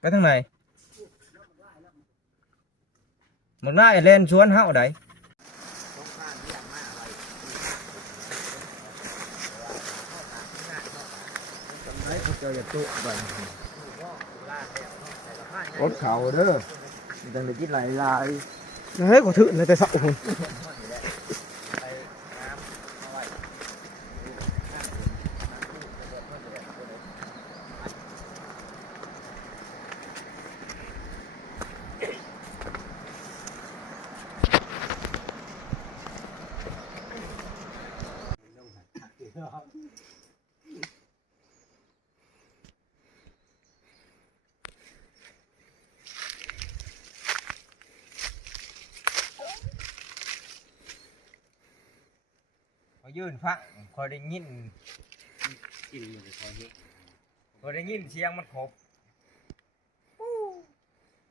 ไปทางไหนมันได้เล่นชวนเฮาได้เจอตุบันรถเขาเด้อมันจะได้กินหลายเฮ้ยขอถือเลยแต่สักหุ่นยืนฟังคอยได้ยินกินอยู่คอยได้ยินเสียงมันขบ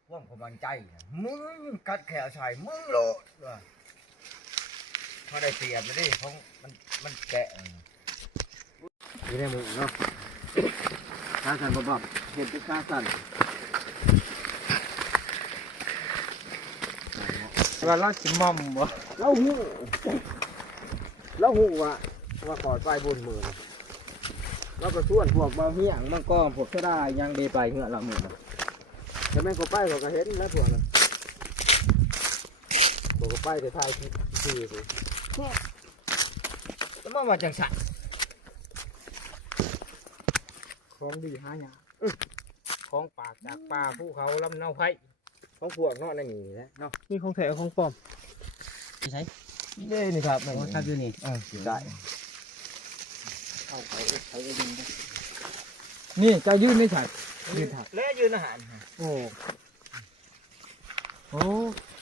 ว่ากำลังใจมึงกัดแขวใส่มึงโลดพอได้เสียบไปดิเพราะมันแกะนี่ได้มึงเนาะข้าสันบ่บเห็นที่ข้าสันว่าเราจิมอมบ่เราหูว่าขอดไฟบนมือแล้วก็ส่วนพวกบางเหี้ยงบางก้อพวกเท่าได้ยังดีไปเหื่อละมือแต่แม่ก็ไปเขาก็เห็นแล้วพวกนั้นพวกก็ไปแต่ท้ายที่สิแล้วมาจังสันของดีหายาของปากจากป่าภูเขาลำเนาไผ่ของพวกเนาะนั่นนี่นะเนาะนี่ของแถวของปลอมใช่นี่ครับมันถ้าคือนี่ได้นี่จะยืนไม่ใช่ยืนถักและยืนอาหารโอ้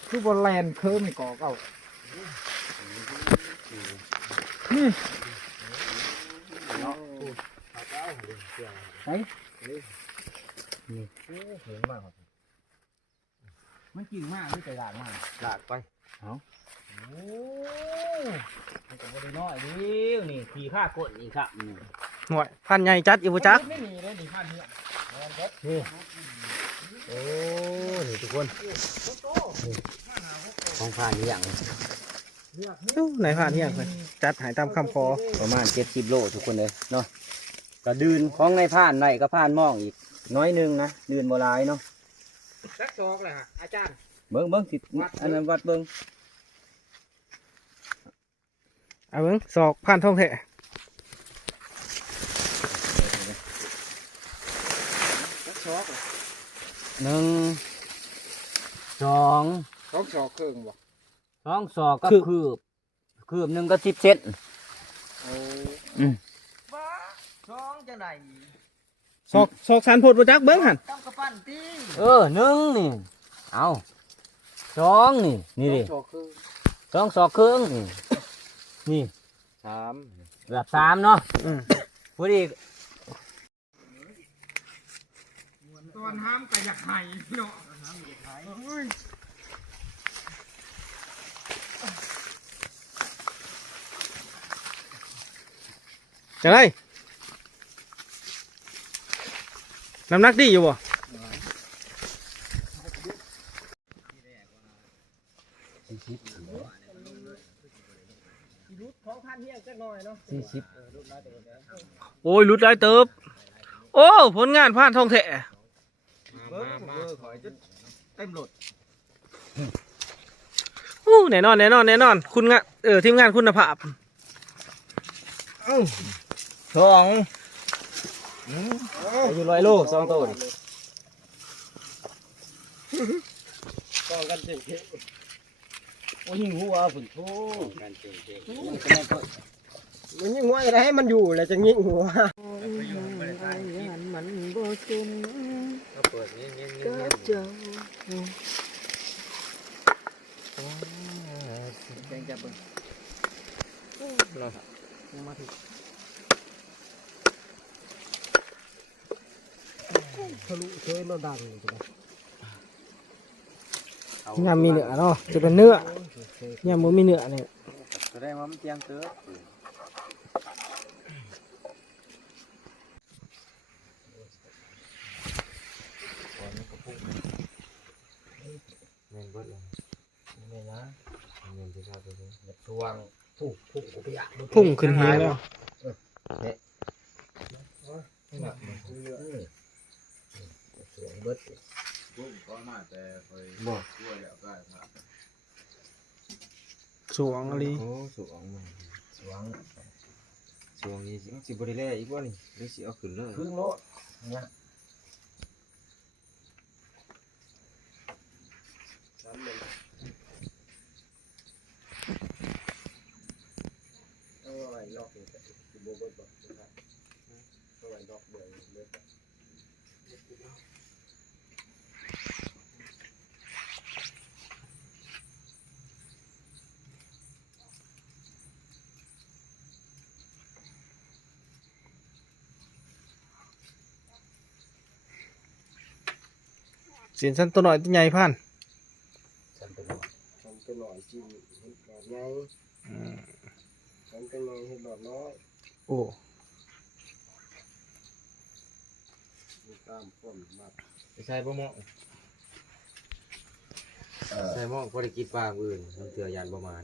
คือบอลแลนเคิร์มก่อเก่านี่ไปนี่เห็นมากครับมันกินมากไม่ใจหลากมากหลากไปเอาโอ้มันก็บ่ได้น้อยดินี่ขี่ข้ากดนี่ครับหน่วยพันใหญ่จัดอยู่บ่จักไม่มีเลยนี่พันเนี่ยนี่โอ้นี่ทุกคนของผ่านนี่อย่างไหนผ่านนี่อย่างเลยจัดหายตามคำขอประมาณ70 โลทุกคนเลยเนาะก็ดืนของในผ่านในก็ผ่านมองอีกน้อยนึงนะดืนโบราณเนาะสักซอกเลยฮะอาจารย์เบิ้งสิอันนั้นวัดเบิ้งเอาเบิ้งศอกผ่านท่องแท้1 2 2 ศอกครึ่งบ่2 ศอกก็คืบหนึ่งก็10 เซนโอ้บ้า2จังไดศอกสันโพดบ่จักเบิ้งหั่นต้องกระปั้นตี1นี่เอา2นี่ดิ2 ศอกครึ่งนี่3แบบ3เนาะพอดีตอนห้ามก็อยากไห้เนาะจะได้น้ำหนักดีอยู่บ่โอ้ยรุดได้เติบโอ้ผลงานผ่านท่องแท้เต็มรถแน่นอนคุณงานทีมงานคุณภาพ2อยู่100 โล2 ตัวต้องกันเจ๋งโอ้ยิงหัวฝุ่นโธ่กันเจ๋งมันยิงหัวอะไรให้มันอยู่แล้วจะยิงหัวมันบ่จมก็เปิดเงี้ยเจ้าแกงจับเบิ้งเรามาถึงทะลุเทเราดังเลยงามมีเนื้อเนาะจะเป็นเนื้อเนี่ยมันมีเนื้อเนี่ยแสดงว่ามันเตียงเติบ ที่ชอบตัวนี้ทวงพุ่งกูไปอ่ะ พุ่งขึ้นหายแล้ว หนักมันสวงเบิด พุ่งก็มาแต่คอย บ่ ช่วยแล้วก็ครับ สวงอะไร โอ้สวงนี่สิบ่ได้แลอีกว่านี่หรือสิเอาขึ้นเลย ครึ่งโลเนี่ยเอาไว้ลอกนี่ก็สิบ่เบิดบ่นะครับเอาไว้ลอกเบื่อเลือด เสียนสั้นตัวหน่อยตัวใหญ่พัน ฉันไปนอน ทำเป็นหน่อยจิ้มเห็ดหลอดใหญ่ทำเป็นหน่อยเห็ดหลอดน้อย โอ้ มีตามต้นมาก ใช่บ่เหมาะใช่เหมาะบ่ได้กินปลาอื่นมันเตือยานประมาณ